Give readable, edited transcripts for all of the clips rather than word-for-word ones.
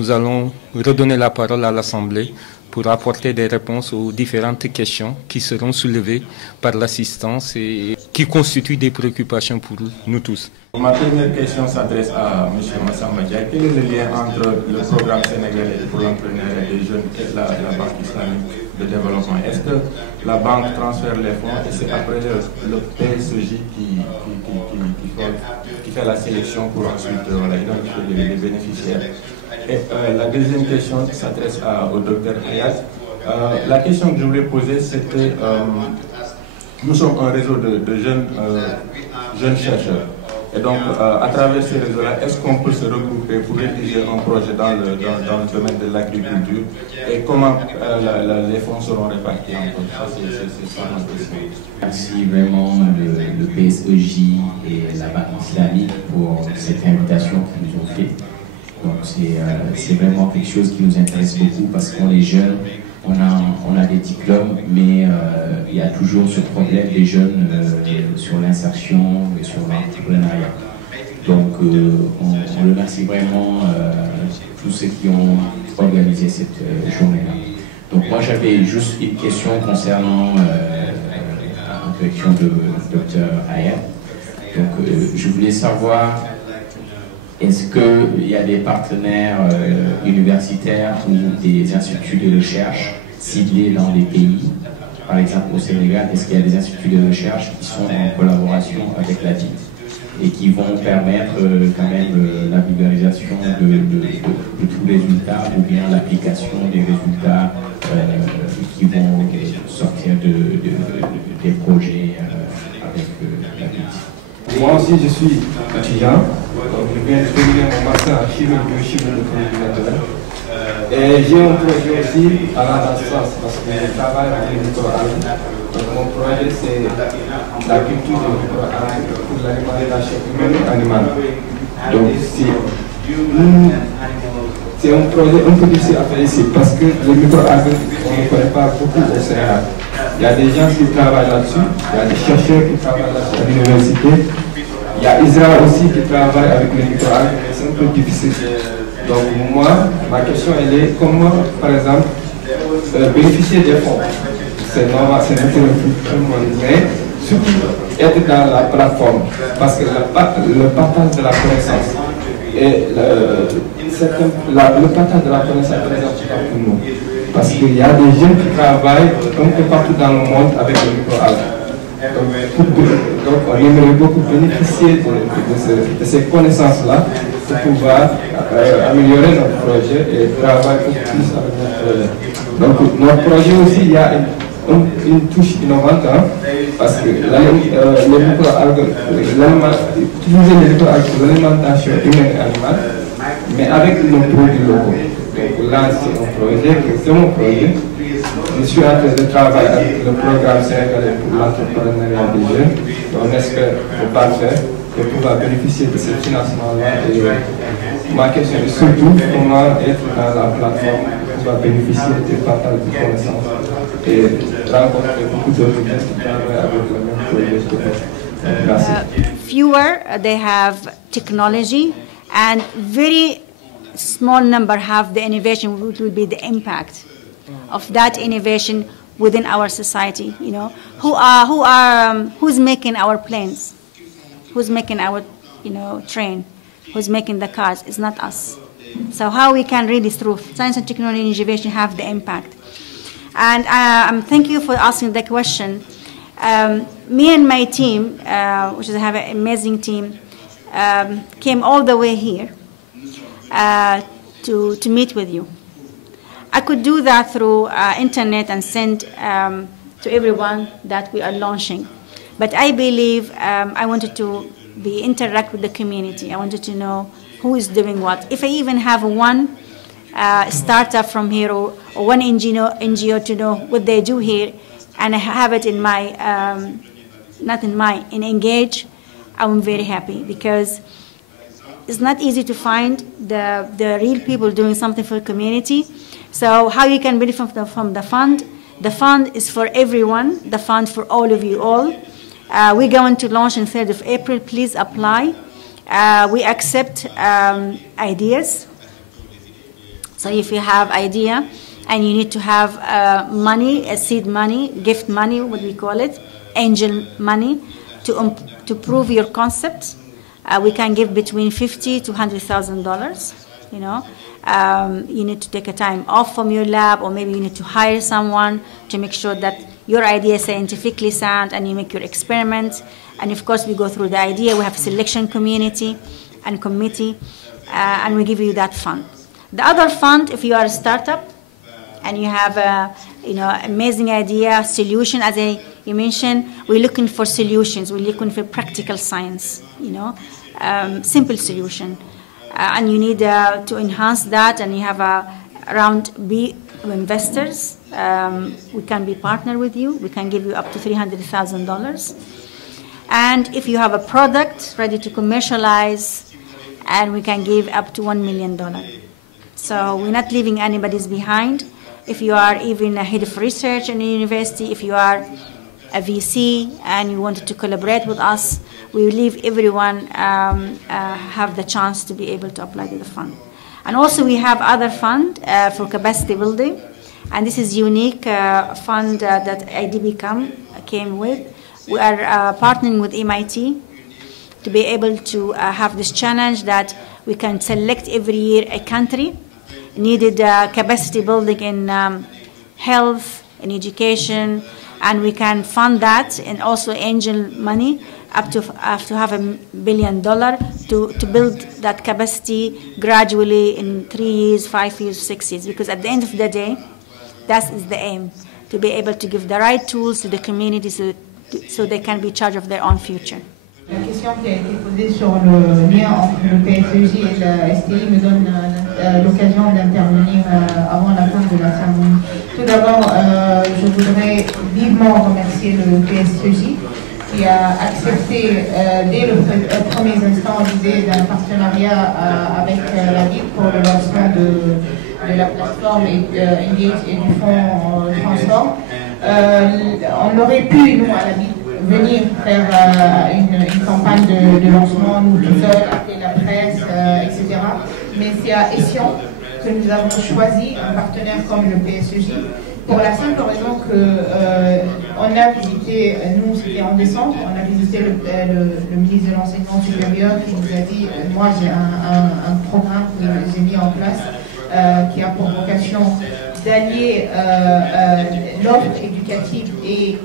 nous allons redonner la parole à l'Assemblée pour apporter des réponses aux différentes questions qui seront soulevées par l'assistance et qui constituent des préoccupations pour nous tous. Ma première question s'adresse à M. Massamba Dia. Quel est le lien entre le programme sénégalais pour l'entrepreneuriat des jeunes et la Banque islamique de développement? Est-ce que la banque transfère les fonds et c'est après le PSEJ qui fait la sélection pour ensuite identifier les bénéficiaires? Et la deuxième question s'adresse au docteur Hayat. La question que je voulais poser, c'était, nous sommes un réseau de jeunes chercheurs. Et donc, à travers ce réseau-là, est-ce qu'on peut se regrouper pour rédiger un projet dans le domaine de l'agriculture? Et comment les fonds seront répartis entre ça? C'est ça ma question. Merci vraiment le PSEJ et la Banque islamique pour cette invitation qu'ils nous ont fait. Donc c'est vraiment quelque chose qui nous intéresse beaucoup parce qu'on est jeunes, on a des diplômes, mais il y a toujours ce problème des jeunes sur l'insertion et sur l'entrepreneuriat. Donc on remercie vraiment tous ceux qui ont organisé cette journée-là. Donc moi j'avais juste une question concernant la question de Dr Hayat. Donc je voulais savoir, est-ce qu'il y a des partenaires universitaires ou des instituts de recherche ciblés dans les pays? Par exemple au Sénégal, est-ce qu'il y a des instituts de recherche qui sont en collaboration avec la DIT et qui vont permettre quand même la vulgarisation de tous les résultats ou bien l'application des résultats qui vont sortir des projets avec la DIT? Moi aussi je suis étudiant. Donc, je viens de terminer mon master en chimie et biochimie de produits naturels. Et j'ai un projet aussi allant dans ce sens parce que je travaille avec les micro-algues. Donc mon projet c'est la culture des micro-algues pour l'alimentation humaine et animale. Donc c'est un projet un peu difficile à faire ici parce que les micro-algues on ne connaît pas beaucoup au Sénégal. Il y a des gens qui travaillent là-dessus, il y a des chercheurs qui travaillent là-dessus à l'université. Il y a Israël aussi qui travaille avec les micro-algues, mais c'est un peu difficile. Donc moi, ma question elle est comment, par exemple, bénéficier des fonds. C'est normal, c'est naturel pour tout le monde, mais surtout être dans la plateforme. Parce que le partage de la connaissance et le partage de la connaissance est très important pour nous. Parce qu'il y a des jeunes qui travaillent un peu partout dans le monde avec les micro-algues. Donc on aimerait beaucoup bénéficier de ces connaissances-là pour pouvoir améliorer notre projet et travailler beaucoup plus avec notre projet. Donc notre projet aussi, il y a une touche innovante, hein, parce que utiliser les micro-algues pour l'alimentation humaine et animale, mais avec nos produits locaux. Donc là, c'est mon projet. Je suis en train de travailler avec le programme sénégalais pour l'entrepreneuriat des jeunes. On espère ne pas le faire et pouvoir bénéficier de ce financement-là. Ma question est surtout comment être dans la plateforme pour pouvoir bénéficier du partage de connaissances et rencontrer beaucoup d'autres gens qui travaillent avec le même projet que nous. Merci. Fewer, they have technology, and very small number have the innovation, which will be the impact of that innovation within our society. You know, who's making our planes, who's making our train, who's making the cars? It's not us. So how we can really, through science and technology innovation, have the impact? And thank you for asking the question. Me and my team, which is I have an amazing team, came all the way here to meet with you. I could do that through internet and send to everyone that we are launching. But I believe I wanted to interact with the community. I wanted to know who is doing what. If I even have one startup from here or one NGO to know what they do here, and I have it in my, in Engage, I'm very happy because it's not easy to find the real people doing something for the community. So how you can benefit from the fund? The fund is for everyone, the fund for all of you all. We're going to launch on 3rd of April. Please apply. We accept ideas. So if you have idea and you need to have money, a seed money, gift money, what we call it, angel money, to prove your concept, we can give between $50,000 to $100,000. You know, you need to take a time off from your lab, or maybe you need to hire someone to make sure that your idea is scientifically sound, and you make your experiments. And of course, we go through the idea. We have a selection community and committee, and we give you that fund. The other fund, if you are a startup and you have a amazing idea, solution, as you mentioned, we're looking for solutions. We're looking for practical science, simple solution. And you need to enhance that, and you have around B investors. We can be partner with you. We can give you up to $300,000. And if you have a product ready to commercialize, and we can give up to $1 million. So we're not leaving anybody's behind. If you are even a head of research in a university, if you are a VC and you wanted to collaborate with us, we will leave everyone have the chance to be able to apply to the fund. And also we have other fund for capacity building, and this is unique fund that IDB came with. We are partnering with MIT to be able to have this challenge that we can select every year a country needed capacity building in health, in education, and we can fund that, and also angel money up to have $1 billion to build that capacity gradually in 3 years, 5 years, 6 years. Because at the end of the day, that is the aim, to be able to give the right tools to the community so they can be in charge of their own future. La question qui a été posée sur le lien entre le PSEJ et la STI me donne l'occasion d'intervenir avant la fin de la cérémonie. Tout d'abord, je voudrais vivement remercier le PSEJ qui a accepté dès le premier instant l'idée d'un partenariat avec la ville pour le lancement de la plateforme Engage et du fonds Transforme. On aurait pu, nous, à la ville, venir faire une campagne de lancement, nous tout seuls, appeler la presse, etc. Mais c'est à Essian que nous avons choisi un partenaire comme le PSEJ, pour la simple raison qu'on a visité, nous c'était en décembre, on a visité le ministre de l'Enseignement supérieur qui nous a dit, moi j'ai un programme que j'ai mis en place qui a pour vocation d'allier l'offre éducative et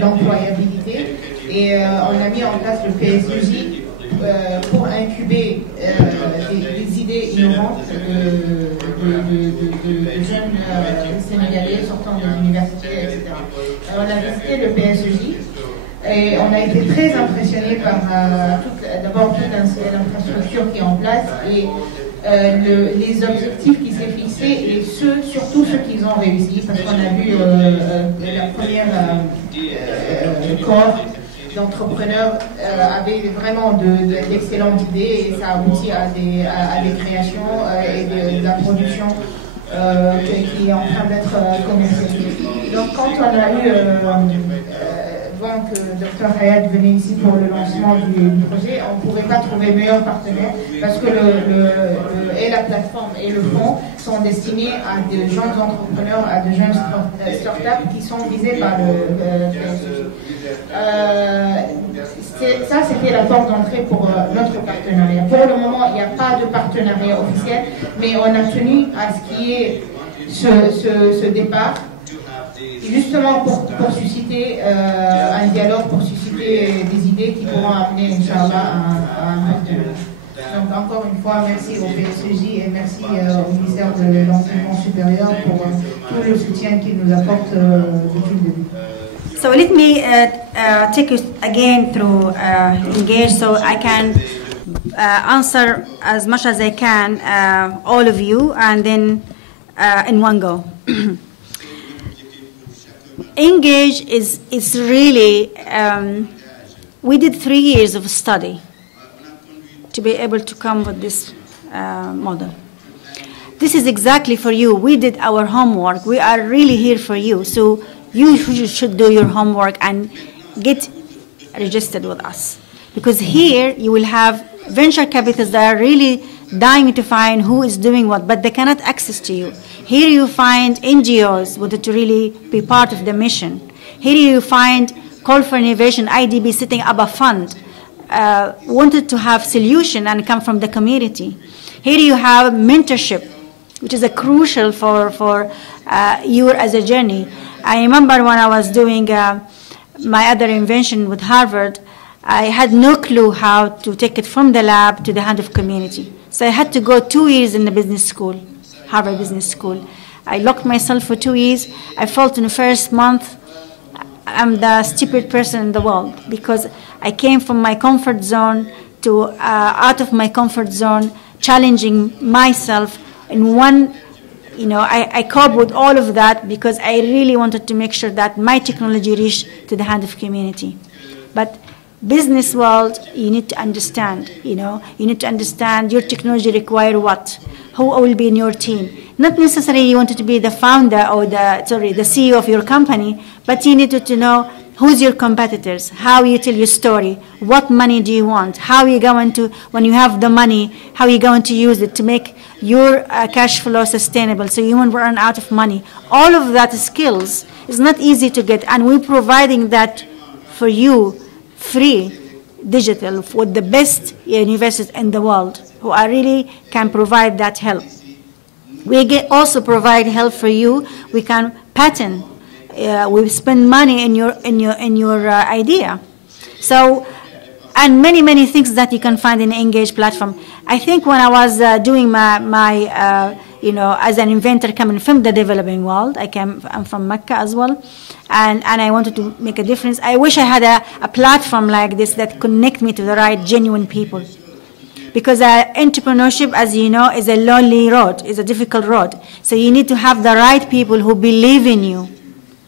l'employabilité. Et on a mis en place le PSEJ pour incuber des idées innovantes de jeunes Sénégalais sortant des universités, etc. Alors, on a visité le PSEJ et on a été très impressionnés par d'abord toute l'infrastructure qui est en place et les objectifs qui s'est fixés et surtout ceux qu'ils ont réussi, parce qu'on a vu la première cohorte d'entrepreneurs avaient vraiment d'excellentes idées et ça aboutit à des créations et de la production qui est en train d'être commercialisée. Donc quand on a eu avant que Dr Hayat venait ici pour le lancement du projet, on ne pouvait pas trouver meilleur partenaire parce que et la plateforme et le fonds sont destinés à de jeunes entrepreneurs, à de jeunes startups qui sont visés par le ça, c'était la porte d'entrée pour notre partenariat. Pour le moment, il n'y a pas de partenariat officiel, mais on a tenu à ce qu'il y ait ce départ, justement pour susciter un dialogue, pour susciter des idées qui pourront amener, Inch'Allah, à un partenariat. Donc encore une fois, merci au PSEJ et merci au ministère de l'Enseignement supérieur pour tout le soutien qu'il nous apporte depuis le début. So let me take you again through Engage so I can answer as much as I can all of you and then in one go. Engage is really, we did 3 years of study to be able to come with this model. This is exactly for you. We did our homework. We are really here for you. So you should do your homework and get registered with us. Because here you will have venture capitalists that are really dying to find who is doing what, but they cannot access to you. Here you find NGOs wanted to really be part of the mission. Here you find Call for Innovation, IDB setting up a fund, wanted to have solution and come from the community. Here you have mentorship, which is a crucial for you as a journey. I remember when I was doing my other invention with Harvard, I had no clue how to take it from the lab to the hand of community. So I had to go 2 years in the business school, Harvard Business School. I locked myself for 2 years. I felt in the first month I'm the stupid person in the world, because I came from my comfort zone to out of my comfort zone, challenging myself in one. I cope with all of that because I really wanted to make sure that my technology reached to the hand of community. But business world, you need to understand, you need to understand your technology require what, who will be in your team. Not necessarily you wanted to be the founder or the CEO of your company, but you needed to know who's your competitors, how you tell your story, what money do you want, how are you going to, when you have the money, how are you going to use it to make your cash flow sustainable so you won't run out of money. All of that skills is not easy to get, and we're providing that for you free, digital, with the best universities in the world who are really can provide that help. We also provide help for you. We can patent. We spend money in your idea. So, and many things that you can find in the Engage platform. I think when I was doing my as an inventor coming from the developing world, I'm from Mecca as well, and I wanted to make a difference. I wish I had a platform like this that connect me to the right, genuine people. Because entrepreneurship, as you know, is a lonely road, is a difficult road. So you need to have the right people who believe in you,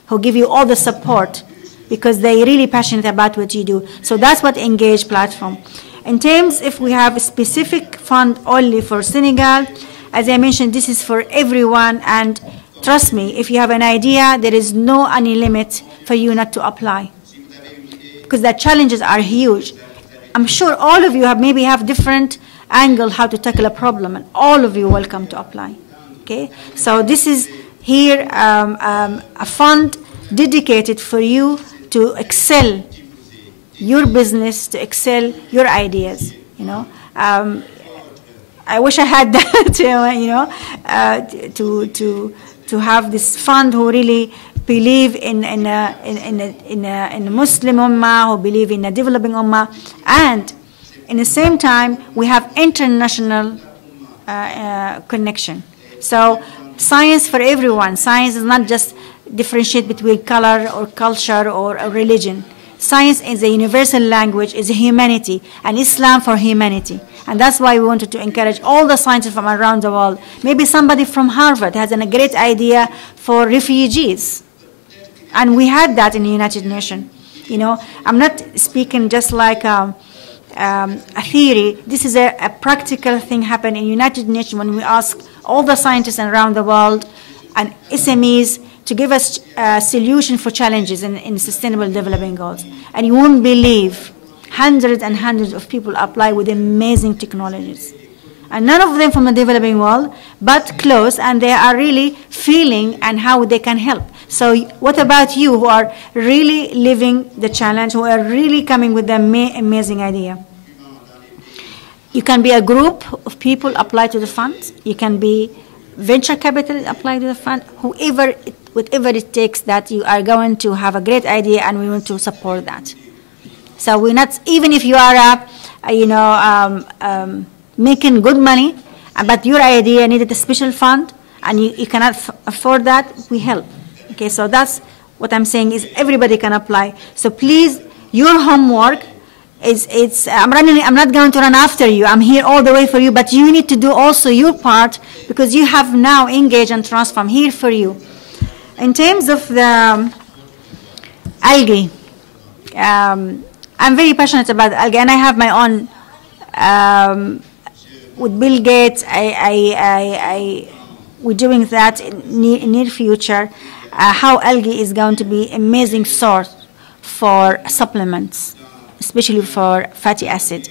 who give you all the support, because they're really passionate about what you do. So that's what Engage platform. In terms, if we have a specific fund only for Senegal, as I mentioned, this is for everyone, and trust me, if you have an idea, there is no any limit for you not to apply, because the challenges are huge. I'm sure all of you maybe have different angle how to tackle a problem, and all of you welcome to apply. Okay, so this is here a fund dedicated for you to excel your business, to excel your ideas. I wish I had that, to have this fund who really believe in a Muslim ummah, who believe in a developing ummah, and in the same time we have international connection. So science for everyone. Science is not just differentiate between color or culture or religion. Science is a universal language, is a humanity, and Islam for humanity. And that's why we wanted to encourage all the scientists from around the world. Maybe somebody from Harvard has a great idea for refugees. And we had that in the United Nations. I'm not speaking just like a theory. This is a practical thing happen in the United Nations when we ask all the scientists around the world and SMEs to give us a solution for challenges in sustainable development goals. And you won't believe hundreds and hundreds of people apply with amazing technologies. And none of them from the developing world, but close, and they are really feeling and how they can help. So what about you who are really living the challenge, who are really coming with the amazing idea? You can be a group of people apply to the fund. You can be venture capital apply to the fund. Whatever it takes, that you are going to have a great idea, and we want to support that. So we're not, even if you are making good money, but your idea needed a special fund, and you cannot afford that, we help. Okay, so that's what I'm saying is everybody can apply. So please, your homework is I'm not going to run after you. I'm here all the way for you, but you need to do also your part, because you have now Engage and Transform here for you. In terms of the algae, I'm very passionate about algae, and I have my own. With Bill Gates, we're doing that in near future. How algae is going to be amazing source for supplements, especially for fatty acid.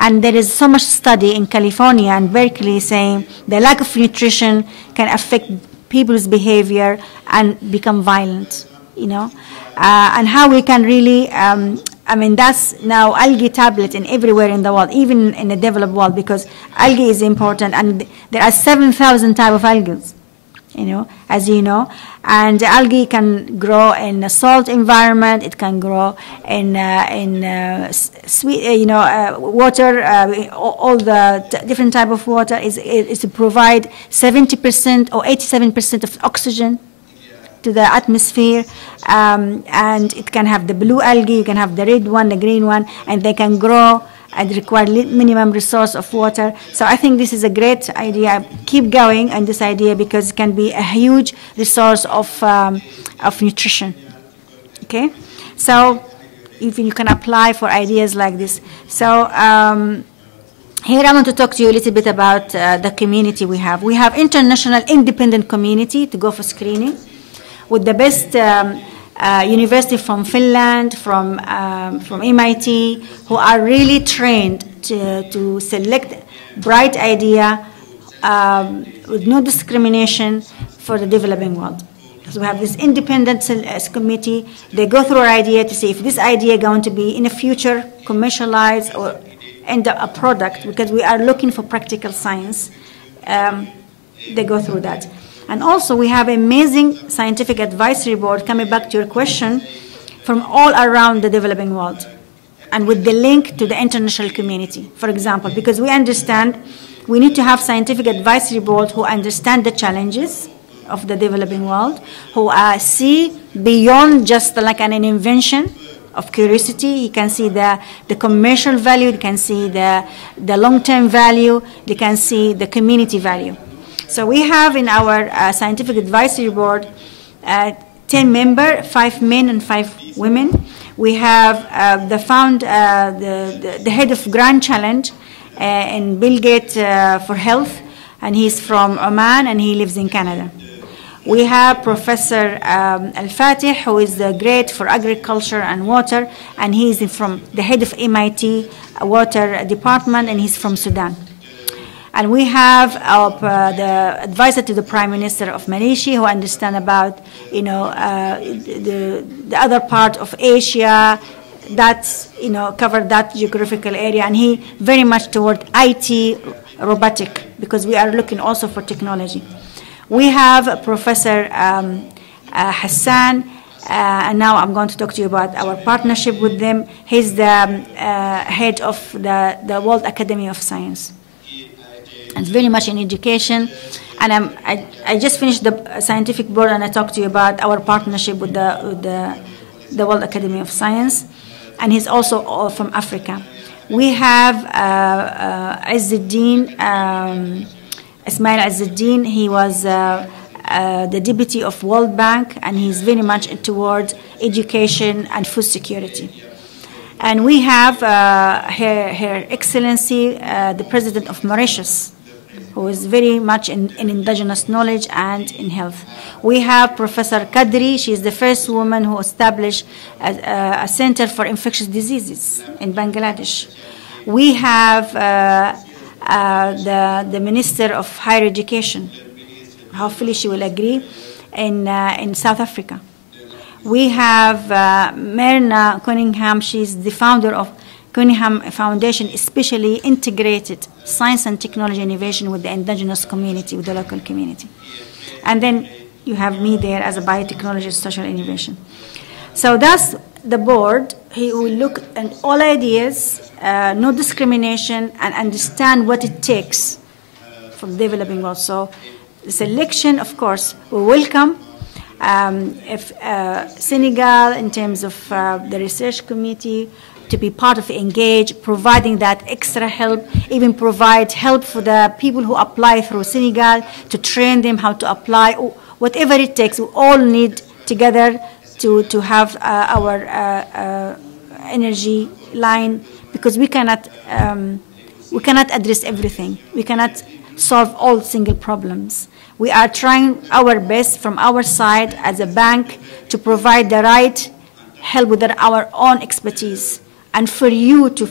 And there is so much study in California and Berkeley saying the lack of nutrition can affect people's behavior and become violent, you know. And how we can really, I mean, that's now algae tablet in everywhere in the world, even in the developed world, because algae is important, and there are 7,000 types of algae, you know, as you know. And algae can grow in a salt environment. It can grow in sweet, you know, water. All the different type of water is to provide 70% or 87% of oxygen to the atmosphere, and it can have the blue algae. You can have the red one, the green one, and they can grow and require minimum resource of water. So I think this is a great idea. Keep going on this idea because it can be a huge resource of nutrition. Okay, so even you can apply for ideas like this. So here I want to talk to you a little bit about the community we have. We have international independent community to go for screening with the best university from Finland, from MIT, who are really trained to select bright idea with no discrimination for the developing world. So we have this independent committee. They go through our idea to see if this idea is going to be in the future commercialized or end up a product, because we are looking for practical science. They go through that. And also we have an amazing scientific advisory board, coming back to your question, from all around the developing world, and with the link to the international community, for example, because we understand we need to have scientific advisory board who understand the challenges of the developing world, who see beyond just like an invention of curiosity. You can see the commercial value, you can see the long-term value, you can see the community value. So we have in our scientific advisory board 10 members, 5 men and 5 women. We have the head of Grand Challenge in Bill Gates for Health, and he's from Oman and he lives in Canada. We have Professor Al-Fatih, who is great for agriculture and water, and he's from the head of MIT Water Department, and he's from Sudan. And we have the advisor to the Prime Minister of Malaysia, who understand about, you know, the other part of Asia, that, you know, cover that geographical area, and he very much toward IT, robotic, because we are looking also for technology. We have Professor Hassan, and now I'm going to talk to you about our partnership with them. He's the head of the World Academy of Science, and very much in education. And I just finished the scientific board, and I talked to you about our partnership with the World Academy of Science, and he's also from Africa. We have Izzuddin, Ismail Izzuddin. He was the deputy of World Bank, and he's very much toward education and food security. And we have Her Excellency, the President of Mauritius, who is very much in indigenous knowledge and in health. We have Professor Kadri. She is the first woman who established a center for infectious diseases in Bangladesh. We have the Minister of Higher Education. Hopefully she will agree, in South Africa. We have Myrna Cunningham. She's the founder of Cunningham Foundation, especially integrated science and technology innovation with the indigenous community, with the local community. And then you have me there as a biotechnologist, social innovation. So that's the board. He will look at all ideas, no discrimination, and understand what it takes for the developing world. So the selection, of course, we welcome. If Senegal, in terms of the research committee, to be part of Engage, providing that extra help, even provide help for the people who apply through Senegal, to train them how to apply, whatever it takes. We all need together to have our energy line, because we cannot address everything. We cannot solve all single problems. We are trying our best from our side as a bank to provide the right help with our own expertise. and for you to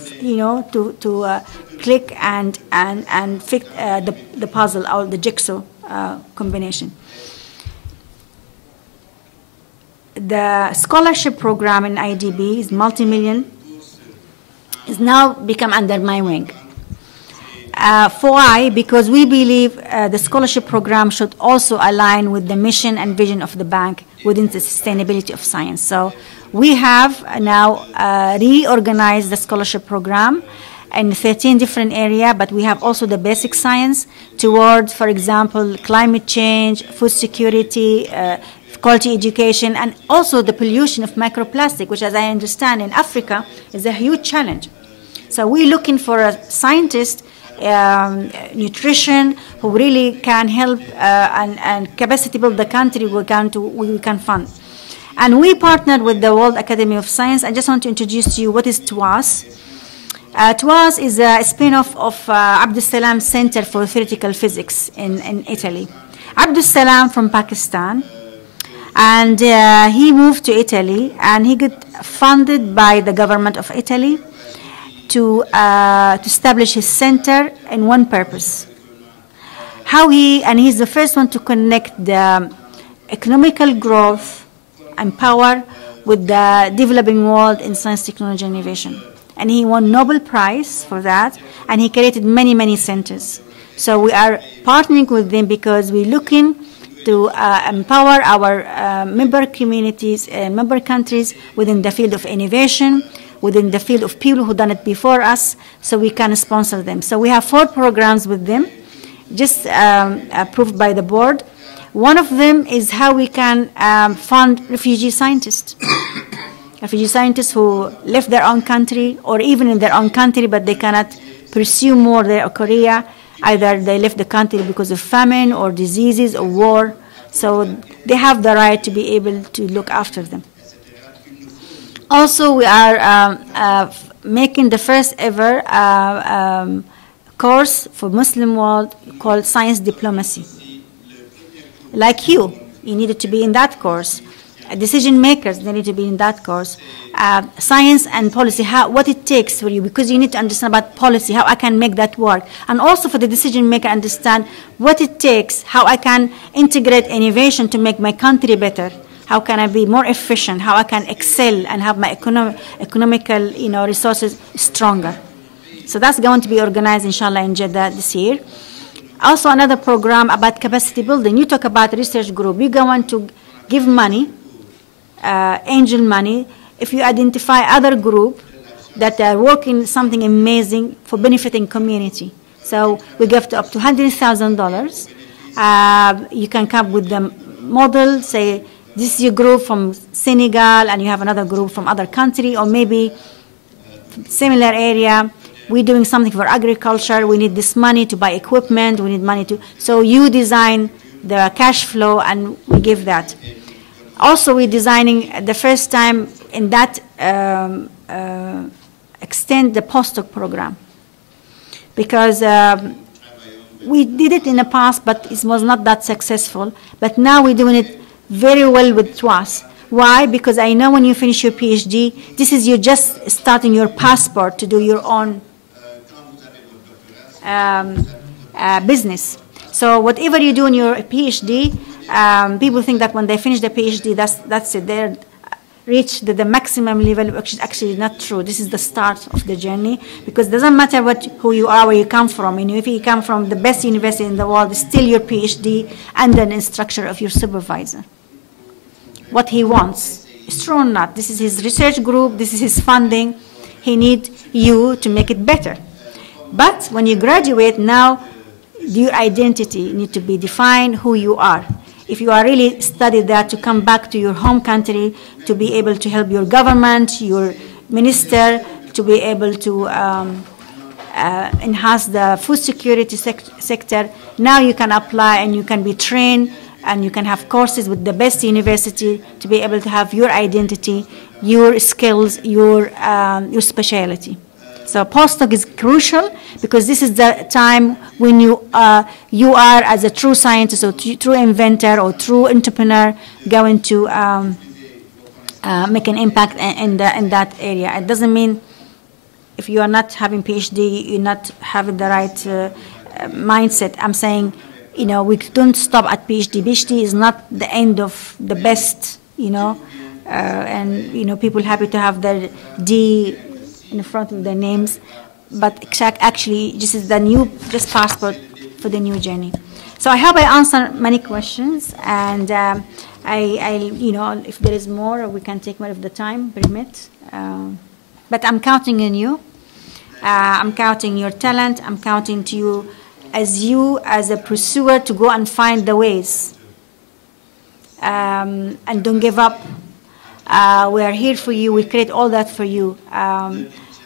click and fix the puzzle or the jigsaw combination. The scholarship program in IDB is multi-million, is now become under my wing. Why? Because we believe the scholarship program should also align with the mission and vision of the bank within the sustainability of science. So we have now reorganized the scholarship program in 13 different areas, but we have also the basic science towards, for example, climate change, food security, quality education, and also the pollution of microplastic, which, as I understand, in Africa is a huge challenge. So we're looking for a scientist, nutrition, who really can help and capacity build the country we can fund. And we partnered with the World Academy of Science. I just want to introduce to you what is TWAS. TWAS is a spin-off of Abdus Salam Center for Theoretical Physics in Italy. Abdus Salam from Pakistan, and he moved to Italy, and he got funded by the government of Italy to establish his center in one purpose. He's the first one to connect the economical growth and power with the developing world in science, technology, and innovation. And he won Nobel Prize for that, and he created many, many centers. So we are partnering with them because we're looking to empower our member communities, member countries within the field of innovation, within the field of people who done it before us, so we can sponsor them. So we have 4 programs with them, just approved by the board. One of them is how we can fund refugee scientists. Refugee scientists who left their own country, or even in their own country, but they cannot pursue more their career. Either they left the country because of famine or diseases or war. So they have the right to be able to look after them. Also, we are making the first ever course for Muslim world called Science Diplomacy. Like you needed to be in that course. Decision makers, they need to be in that course. Science and policy, what it takes for you, because you need to understand about policy, how I can make that work. And also for the decision maker, understand what it takes, how I can integrate innovation to make my country better. How can I be more efficient? How I can excel and have my economical resources stronger. So that's going to be organized, inshallah, in Jeddah this year. Also, another program about capacity building. You talk about research group. We're going to give money, angel money, if you identify other group that are working something amazing for benefiting community. So we give up to $100,000. You can come with the model, say, this is your group from Senegal, and you have another group from other country, or maybe similar area. We're doing something for agriculture. We need this money to buy equipment. We need money to... So you design the cash flow, and we give that. Also, we're designing the first time in that extend the postdoc program. Because we did it in the past, but it was not that successful. But now we're doing it very well with TWAS. Why? Because I know when you finish your PhD, this is you just starting your passport to do your own business. So whatever you do in your PhD, people think that when they finish the PhD, that's it. They reach the maximum level, which is actually not true. This is the start of the journey, because it doesn't matter who you are, where you come from. If you come from the best university in the world, it's still your PhD under the instruction of your supervisor. What he wants, is true or not. This is his research group. This is his funding. He needs you to make it better. But when you graduate, now your identity needs to be defined, who you are. If you are really studied that, to come back to your home country, to be able to help your government, your minister, to be able to enhance the food security sector, now you can apply and you can be trained and you can have courses with the best university to be able to have your identity, your skills, your specialty. So postdoc is crucial, because this is the time when you are as a true scientist or true inventor or true entrepreneur going to make an impact in that area. It doesn't mean if you are not having PhD, you're not having the right mindset. I'm saying, you know, we don't stop at PhD. PhD is not the end of the best, you know, and, you know, people happy to have their D in front of their names, but actually this is the new, just passport for the new journey. So I hope I answered many questions, and I you know, if there is more, we can take more of the time permit. But I'm counting on you. I'm counting your talent. I'm counting to you as a pursuer to go and find the ways. And don't give up. We are here for you. We create all that for you.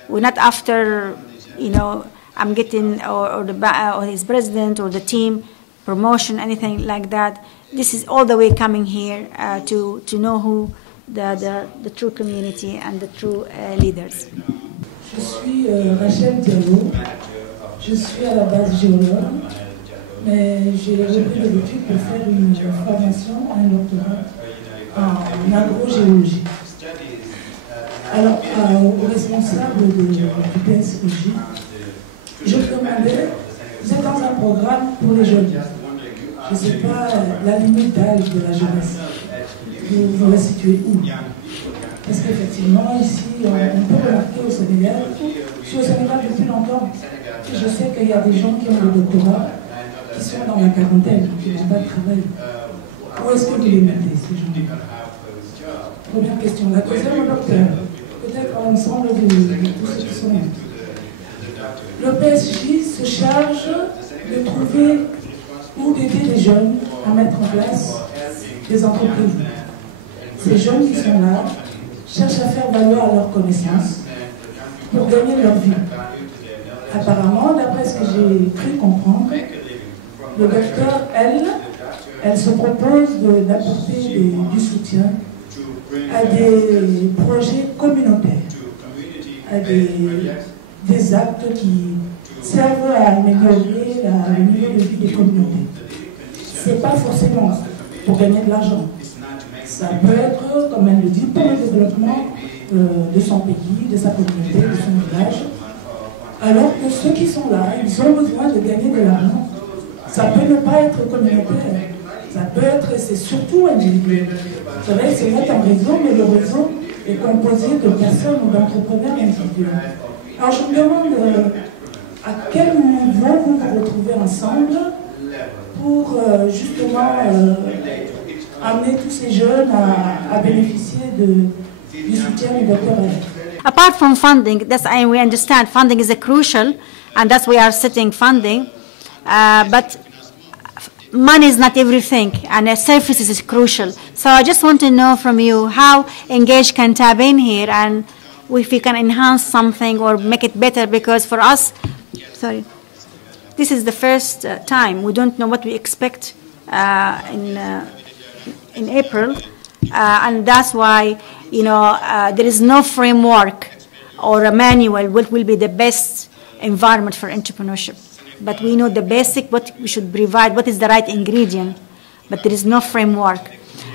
We're not after, you know, I'm getting or his president or the team promotion, anything like that. This is all the way coming here to know who the true community and the true leaders. Je suis Rachel Diallo. Je suis à la base géologue, mais j'ai repris de l'étude pour faire une formation, un doctorat en agrogéologie. Alors, au responsable du PSOJ, je demandais, vous êtes dans un programme pour les jeunes. Je ne sais pas la limite d'âge de la jeunesse. Vous la situez où? Parce qu'effectivement, ici, on peut remarquer au Sénégal, je suis au Sénégal depuis longtemps, et je sais qu'il y a des gens qui ont le doctorat, qui sont dans la quarantaine, qui n'ont pas de travail. Où est-ce que vous les mettez, ces gens-là? Première question. La deuxième, docteur, peut-être à l'ensemble de tous ceux qui sont là. Le PSG se charge de trouver ou d'aider les jeunes à mettre en place des entreprises. Ces jeunes qui sont là cherchent à faire valoir leurs connaissances pour gagner leur vie. Apparemment, d'après ce que j'ai cru comprendre, le docteur, elle se propose d'apporter du soutien à des projets communautaires, à des actes qui servent à améliorer le niveau de vie des communautés. Ce n'est pas forcément pour gagner de l'argent. Ça peut être, comme elle le dit, pour le développement de son pays, de sa communauté, de son village. Alors que ceux qui sont là, ils ont besoin de gagner de l'argent. Ça peut ne pas être communautaire. Ça peut être, c'est surtout individuel. C'est vrai que c'est mettre un réseau, mais le réseau est composé de personnes ou d'entrepreneurs individuels. Alors je me demande à quel niveau vous vous retrouvez ensemble pour justement amener tous ces jeunes à bénéficier du soutien du docteur. Apart from funding, we understand funding is a crucial, and that's why we are setting funding, but money is not everything, and services is crucial. So I just want to know from you how Engage can tap in here, and if we can enhance something or make it better, because for us, this is the first time. We don't know what we expect in April, and that's why, you know, there is no framework or a manual what will be the best environment for entrepreneurship. But we know the basic, what we should provide, what is the right ingredient, but there is no framework.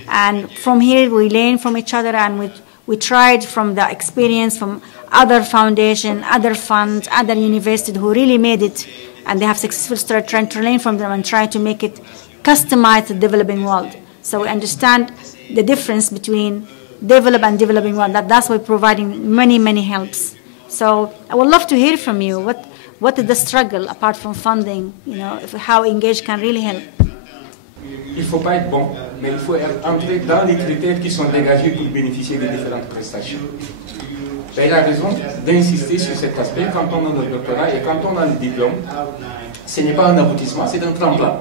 And from here, we learn from each other, and we tried from the experience from other foundations, other funds, other universities who really made it, and they have successfully started trying to learn from them and try to make it customized to the developing world. So we understand the difference between developed and developing world. That's why we're providing many, many helps. So I would love to hear from you. What is the struggle apart from funding? You know, how Engage can really help. Il ne faut pas être bon, mais il faut entrer dans les critères qui sont dégagés pour bénéficier des différentes prestations. Il a raison d'insister sur cet aspect. Quand on a le doctorat et quand on a le diplôme, ce n'est pas un aboutissement, c'est un tremplin.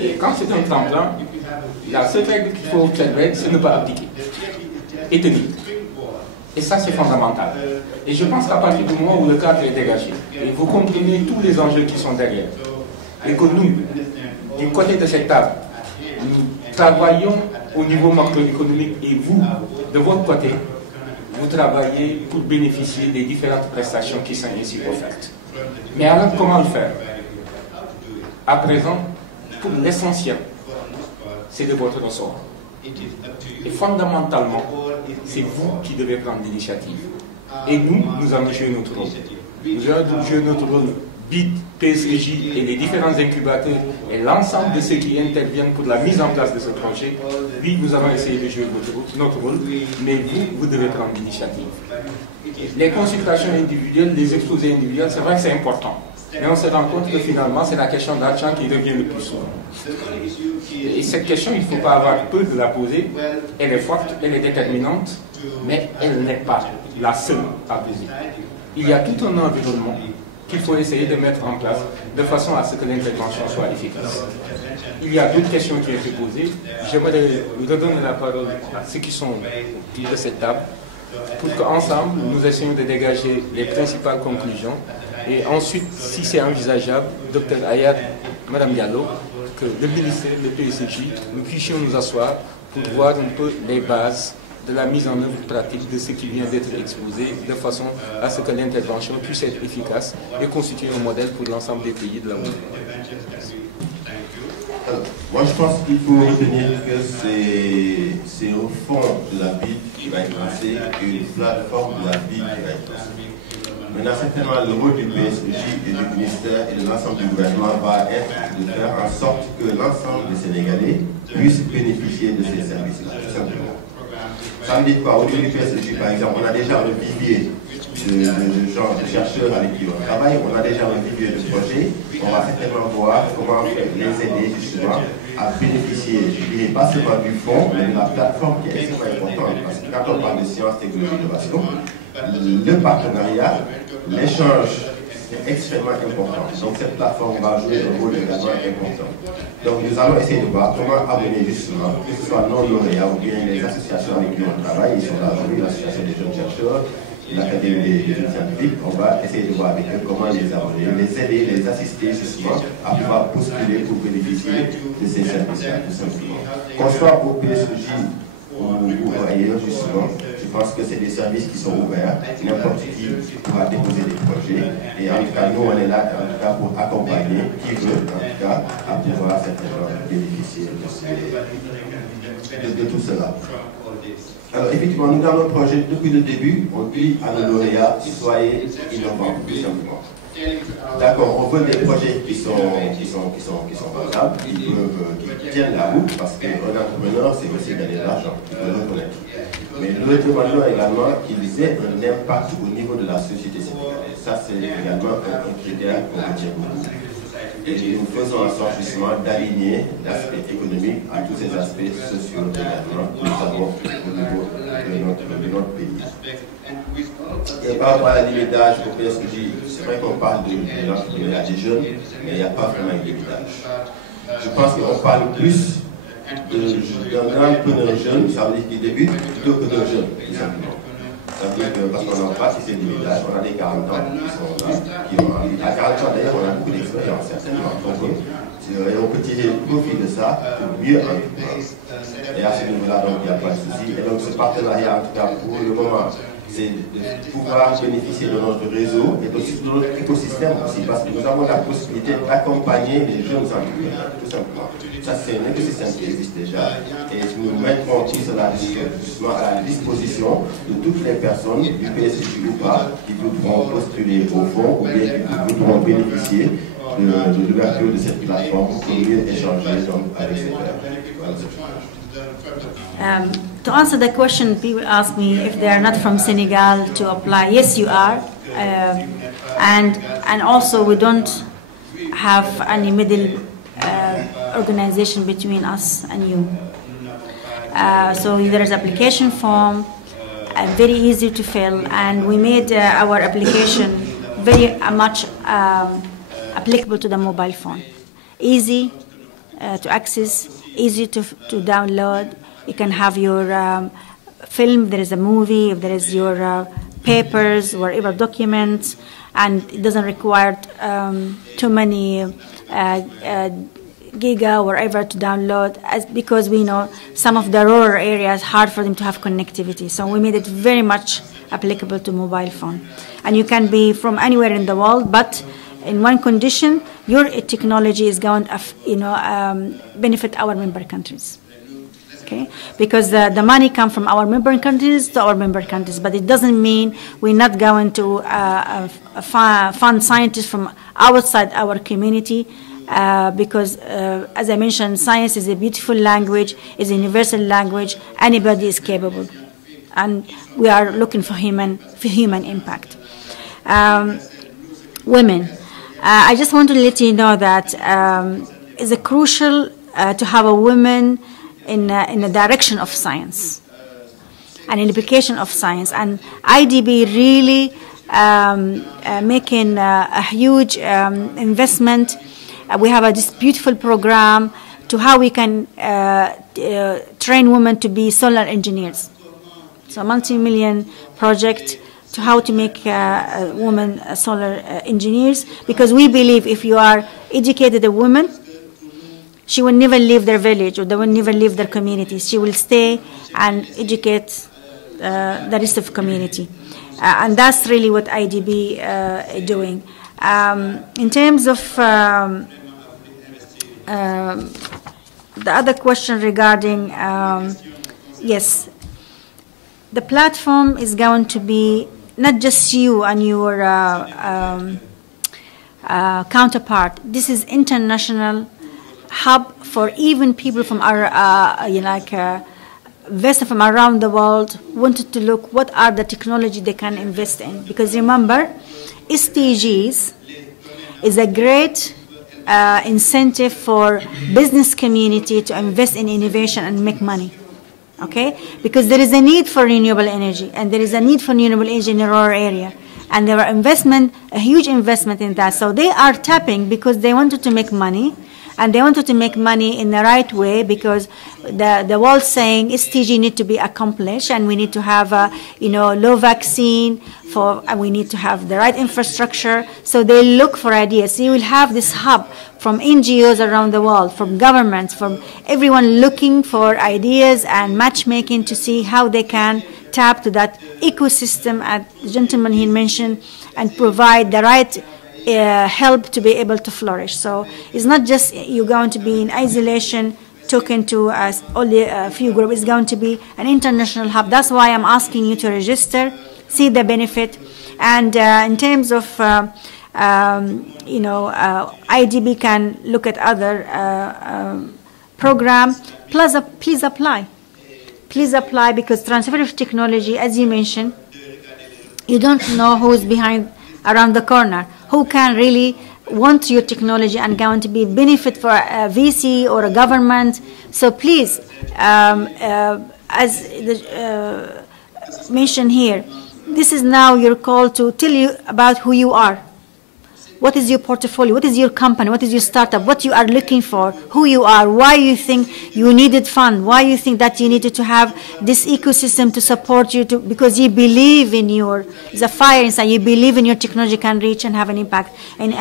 Et quand c'est un tremplin, la seule règle qu'il faut observer, c'est ne pas abdiquer et tenir. Et ça, c'est fondamental. Et je pense qu'à partir du moment où le cadre est dégagé, et vous comprenez tous les enjeux qui sont derrière, et que nous, du côté de cette table, nous travaillons au niveau macroéconomique, et vous, de votre côté, vous travaillez pour bénéficier des différentes prestations qui sont ici offertes. Mais alors, comment le faire? À présent, pour l'essentiel, c'est de votre ressort. Et fondamentalement, c'est vous qui devez prendre l'initiative. Et nous allons jouer notre rôle. Nous allons jouer notre rôle BID, PSEJ et les différents incubateurs et l'ensemble de ceux qui interviennent pour la mise en place de ce projet. Oui, nous allons essayer de jouer notre rôle, mais vous devez prendre l'initiative. Les consultations individuelles, les exposés individuels, c'est vrai que c'est important. Mais on se rend compte que finalement, c'est la question d'argent qui revient le plus souvent. Et cette question, il ne faut pas avoir peur de la poser. Elle est forte, elle est déterminante, mais elle n'est pas la seule à poser. Il y a tout un environnement qu'il faut essayer de mettre en place de façon à ce que l'intervention soit efficace. Il y a d'autres questions qui ont été posées. J'aimerais redonner la parole à ceux qui sont de cette table pour qu'ensemble, nous essayions de dégager les principales conclusions. Et ensuite, si c'est envisageable, Dr Ayad, Mme Diallo, que le ministère, le PSJ, nous puissions nous asseoir pour voir un peu les bases de la mise en œuvre pratique de ce qui vient d'être exposé, de façon à ce que l'intervention puisse être efficace et constituer un modèle pour l'ensemble des pays de la Union. Moi, je pense qu'il faut retenir que c'est au fond de la BID qui va être lancé, une plateforme de la BID qui va être lancée. Maintenant, certainement, le rôle du PSJ et du ministère et de l'ensemble du gouvernement va être de faire en sorte que l'ensemble des Sénégalais puissent bénéficier de ces services-là, tout simplement. Ça veut dire quoi? Au niveau du PSJ, par exemple, on a déjà un vivier de chercheurs avec qui on travaille, on a déjà un vivier de projets. On va certainement voir comment les aider justement à bénéficier, je dirais pas seulement du fonds, mais de la plateforme qui est extrêmement importante. Parce que quand on parle de sciences, technologie, innovation, le partenariat, l'échange est extrêmement important. Donc cette plateforme va jouer un rôle également important. Donc nous allons essayer de voir comment amener justement, que ce soit non lauréats ou bien les associations avec qui on travaille, ils sont là aujourd'hui, l'association des jeunes chercheurs, l'Académie des jeunes scientifiques, on va essayer de voir avec eux comment les amener, les aider, les assister justement à pouvoir postuler pour bénéficier de ces services-là, tout simplement. Qu'on soit au PSJ ou ailleurs justement, je pense que c'est des services qui sont ouverts, n'importe qui pourra déposer des projets, et en tout cas nous on est là en tout cas pour accompagner qui veut en tout cas à pouvoir certainement bénéficier de tout cela. Alors effectivement, nous dans notre projet, depuis le début, on dit à nos lauréats, soyez innovants, tout simplement. D'accord, on veut des projets qui sont valables, qui tiennent la route, parce qu'un entrepreneur, c'est aussi gagner de l'argent, il faut le reconnaître. Mais nous demandons également qu'ils aient un impact au niveau de la société sénégalaise. Ça, c'est également un critère qu'on retient beaucoup. Et nous faisons en sorte justement d'aligner l'aspect économique à tous ces aspects sociaux également que nous avons au niveau de notre pays. Et par rapport à la limite d'âge au PSJ, c'est vrai qu'on parle de l'entrepreneuriat des jeunes, mais il n'y a pas vraiment une limite d'âge. Je pense qu'on parle plus d'un entrepreneur jeune, ça veut dire qu'il débute, plutôt que d'un jeune, tout simplement. Ça veut dire que parce qu'on n'a pas si c'est limite d'âge, on a des 40 ans qui sont là, qui ont envie. À 40 ans d'ailleurs, on a beaucoup d'expérience, certainement. Donc, on peut tirer profit de ça pour mieux entreprendre. Et à ce niveau-là, donc, il n'y a pas de souci. Et donc, ce partenariat, en tout cas, pour le moment, c'est de pouvoir bénéficier de notre réseau et aussi de notre écosystème aussi, parce que nous avons la possibilité d'accompagner les jeunes entrepreneurs, tout simplement. Ça, c'est un écosystème qui existe déjà, et nous mettrons tout cela justement à la disposition de toutes les personnes, du PSJ ou pas, qui voudront postuler au fond, ou bien qui voudront bénéficier de l'ouverture de cette plateforme pour mieux échanger donc, avec ces pairs. To answer the question, people ask me if they are not from Senegal to apply. Yes, you are, and also we don't have any middle organization between us and you. So there is application form, very easy to fill, and we made our application very much applicable to the mobile phone. Easy to access, easy to download. You can have your film, if there is a movie, if there is your papers, whatever documents, and it doesn't require too many giga or whatever to download, because we know some of the rural areas hard for them to have connectivity. So we made it very much applicable to mobile phone. And you can be from anywhere in the world, but in one condition, your technology is going to benefit our member countries. Okay, because the money comes from our member countries to our member countries, but it doesn't mean we're not going to fund scientists from outside our community, because, as I mentioned, science is a beautiful language, is a universal language. Anybody is capable, and we are looking for human impact. Women, I just want to let you know that it's a crucial to have a woman in the direction of science and in application of science, and IDB really making a huge investment. We have this beautiful program to how we can train women to be solar engineers. So a multi-million project to how to make women solar engineers, because we believe if you are educated a woman, she will never leave their village, or they will never leave their communities. She will stay and educate the rest of the community. And that's really what IDB is doing. In terms of the other question regarding, yes, the platform is going to be not just you and your counterpart. This is international hub for even people from our, investors from around the world wanted to look what are the technology they can invest in. Because remember, SDGs is a great incentive for business community to invest in innovation and make money. Okay? Because there is a need for renewable energy, and there is a need for renewable energy in the rural area. And there are a huge investment in that. So they are tapping because they wanted to make money. And they wanted to make money in the right way, because the world saying SDG need to be accomplished, and we need to have low vaccine and we need to have the right infrastructure. So they look for ideas. So you will have this hub from NGOs around the world, from governments, from everyone looking for ideas and matchmaking to see how they can tap to that ecosystem, as the gentleman here mentioned, and provide the right help to be able to flourish. So it's not just you're going to be in isolation talking to only a few groups. It's going to be an international hub. That's why I'm asking you to register, see the benefit. And in terms of, IDB can look at other programs. Please apply. Please apply, because transfer of technology, as you mentioned, you don't know who's behind around the corner, who can really want your technology and going to be benefit for a VC or a government. So please, as mentioned here, this is now your call to tell you about who you are. What is your portfolio? What is your company? What is your startup? What you are looking for? Who you are? Why you think you needed fund? Why you think that you needed to have this ecosystem to support you? Because you believe in there's a fire inside. You believe in your technology can reach and have an impact. And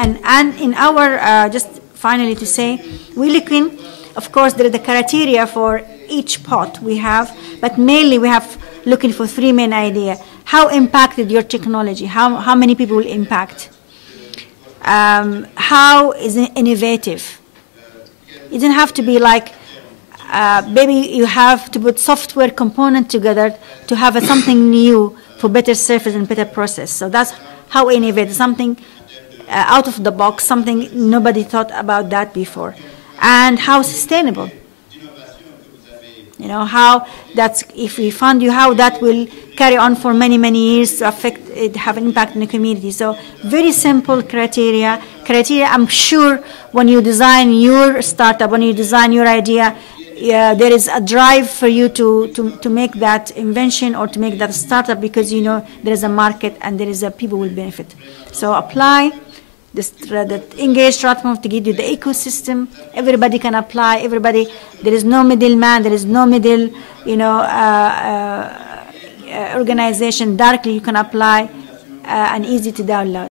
in our, just finally to say, we're looking, of course, there is the criteria for each pot we have, but mainly we have looking for three main ideas. How impacted your technology? How many people will impact? How is it innovative? It doesn't have to be like, maybe you have to put software component together to have something new for better service and better process. So that's how innovative, something out of the box, something nobody thought about that before. And how sustainable. How that's, if we fund you, how that will carry on for many, many years to affect it, have an impact in the community. So very simple criteria. I'm sure when you design your startup, when you design your idea, there is a drive for you to make that invention or to make that startup, because there is a market and there is a people will benefit. So apply. The engaged platform to give you the ecosystem. Everybody can apply. Everybody. There is no middleman. There is no middle. Organization. Directly you can apply, and easy to download.